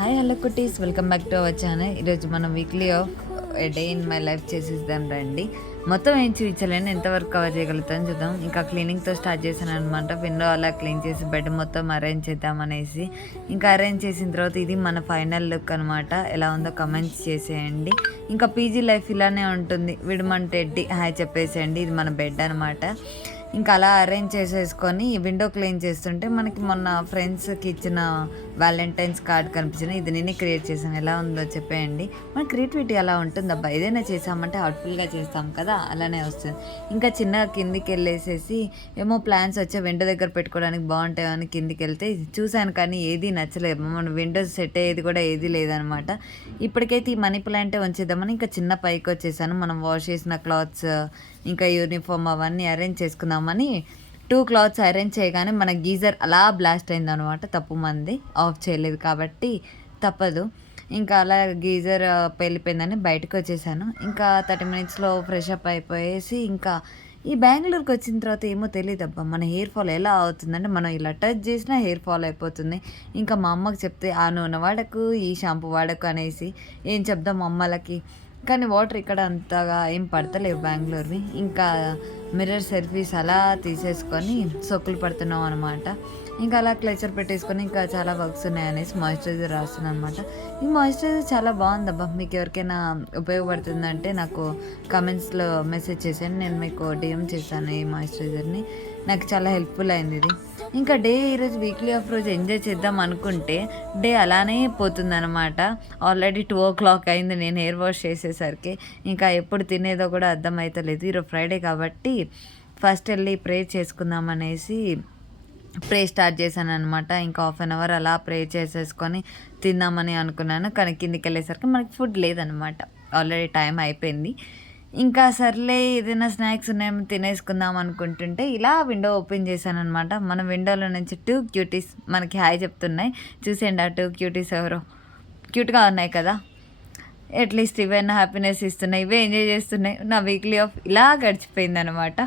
Hi hello cuties, welcome back to our channel. ఈరోజు మనం weekly off day in my life చేసేద్దాం రండి. మొత్తం ఏం చూపించలేను, ఎంతవరకు కవర్ చేయగలుగుతాను చూద్దాం. ఇంకా క్లీనింగ్తో స్టార్ట్ చేశాను అనమాట. విండో అలా క్లీన్ చేసి బెడ్ మొత్తం అరేంజ్ చేద్దాం అనేసి. ఇంకా అరేంజ్ చేసిన తర్వాత ఇది మన ఫైనల్ లుక్ అనమాట. ఎలా ఉందో కమెంట్స్ చేసేయండి. ఇంకా పీజీ లైఫ్ ఇలానే ఉంటుంది. విడమంటే హాయ్ చెప్పేసేయండి. ఇది మన బెడ్ అనమాట. ఇంకా అలా అరేంజ్ చేసేసుకొని విండో క్లీన్ చేస్తుంటే మనకి మొన్న ఫ్రెండ్స్కి ఇచ్చిన వ్యాలంటైన్స్ కార్డ్ కనిపించిన. ఇది నేనే క్రియేట్ చేశాను. ఎలా ఉందో చెప్పేయండి. మన క్రియేటివిటీ అలా ఉంటుంది అబ్బా. ఏదైనా చేసామంటే హార్ట్ఫుల్గా చేస్తాం కదా, అలానే వస్తుంది. ఇంకా చిన్నగా కిందికి వెళ్ళేసేసి ఏమో ప్లాన్స్ వచ్చే విండో దగ్గర పెట్టుకోవడానికి బాగుంటాయని కిందికి వెళ్తే చూశాను, కానీ ఏది నచ్చలేదు. మన విండోస్ సెట్ అయ్యేది కూడా ఏది లేదనమాట. ఇప్పటికైతే ఈ మనీ ప్లాంటే ఉంచేద్దామని ఇంకా చిన్న పైకి వచ్చేసాను. మనం వాష్ చేసిన క్లాత్స్ ఇంకా యూనిఫామ్ అవన్నీ అరేంజ్ చేసుకుందామని 2 క్లాత్స్ అరేంజ్ చేయగానే మన గీజర్ అలా బ్లాస్ట్ అయిందనమాట. తప్పు మంది ఆఫ్ చేయలేదు కాబట్టి తప్పదు. ఇంకా అలా గీజర్ పేలిపోయిందని బయటకు వచ్చేసాను. ఇంకా 30 మినిట్స్లో ఫ్రెష్ అప్ అయిపోయేసి ఇంకా ఈ బెంగళూరుకి వచ్చిన తర్వాత ఏమో తెలియదబ్బా, మన హెయిర్ ఫాల్ ఎలా అవుతుందంటే మనం ఇలా టచ్ చేసినా హెయిర్ ఫాల్ అయిపోతుంది. ఇంకా మా అమ్మకి చెప్తే ఆ నూనె వాడకు, ఈ షాంపూ వాడకు అనేసి ఏం చెప్దాం అమ్మలకి. కానీ వాటర్ ఇక్కడ అంతగా ఏం పడతలేవు బెంగళూరువి. ఇంకా మిర్రర్ సెల్ఫీస్ అలా తీసేసుకొని సొక్కులు పడుతున్నాం అనమాట. ఇంకా అలా క్లచర్ పెట్టేసుకొని ఇంకా చాలా వర్క్స్ ఉన్నాయనేసి మాయిశ్చరైజర్ రాస్తున్నాను అనమాట. ఈ మాయిశ్చరైజర్ చాలా బాగుందబ్బా. మీకు ఎవరికైనా ఉపయోగపడుతుందంటే నాకు కమెంట్స్లో మెసేజ్ చేశాను. నేను మీకు డిఎం చేశాను ఈ మాయిశ్చరైజర్ని. నాకు చాలా హెల్ప్ఫుల్ అయింది ఇది. ఇంకా డే ఈరోజు వీక్లీ ఆఫ్ రోజు ఎంజాయ్ చేద్దాం అనుకుంటే డే అలానే పోతుందన్నమాట. ఆల్రెడీ 2 o'clock అయింది నేను హెయిర్ వాష్ చేసేసరికి. ఇంకా ఎప్పుడు తినేదో కూడా అర్థమవుతలేదు. ఈరోజు ఫ్రైడే కాబట్టి ఫస్ట్ వెళ్ళి ప్రే చేసుకుందాం అనేసి ప్రే స్టార్ట్ చేశాను అనమాట. ఇంకా 1/2 hour అలా ప్రే చేసేసుకొని తిందామని అనుకున్నాను. కానీ కిందికి వెళ్ళేసరికి మనకి ఫుడ్ లేదనమాట. ఆల్రెడీ టైం అయిపోయింది. ఇంకా సర్లే ఏదైనా స్నాక్స్ ఉన్నాయేమో తినేసుకుందాం అనుకుంటుంటే ఇలా విండో ఓపెన్ చేశాను అనమాట. మన విండోలో నుంచి 2 క్యూటీస్ మనకి హాయ్ చెప్తున్నాయి. చూసేయండి ఆ 2 క్యూటీస్ ఎవరో. క్యూట్గా ఉన్నాయి కదా. అట్లీస్ట్ ఇవైనా హ్యాపీనెస్ ఇస్తున్నాయి, ఇవే ఎంజాయ్ చేస్తున్నాయి. నా వీక్లీ ఆఫ్ ఇలా గడిచిపోయింది అనమాట.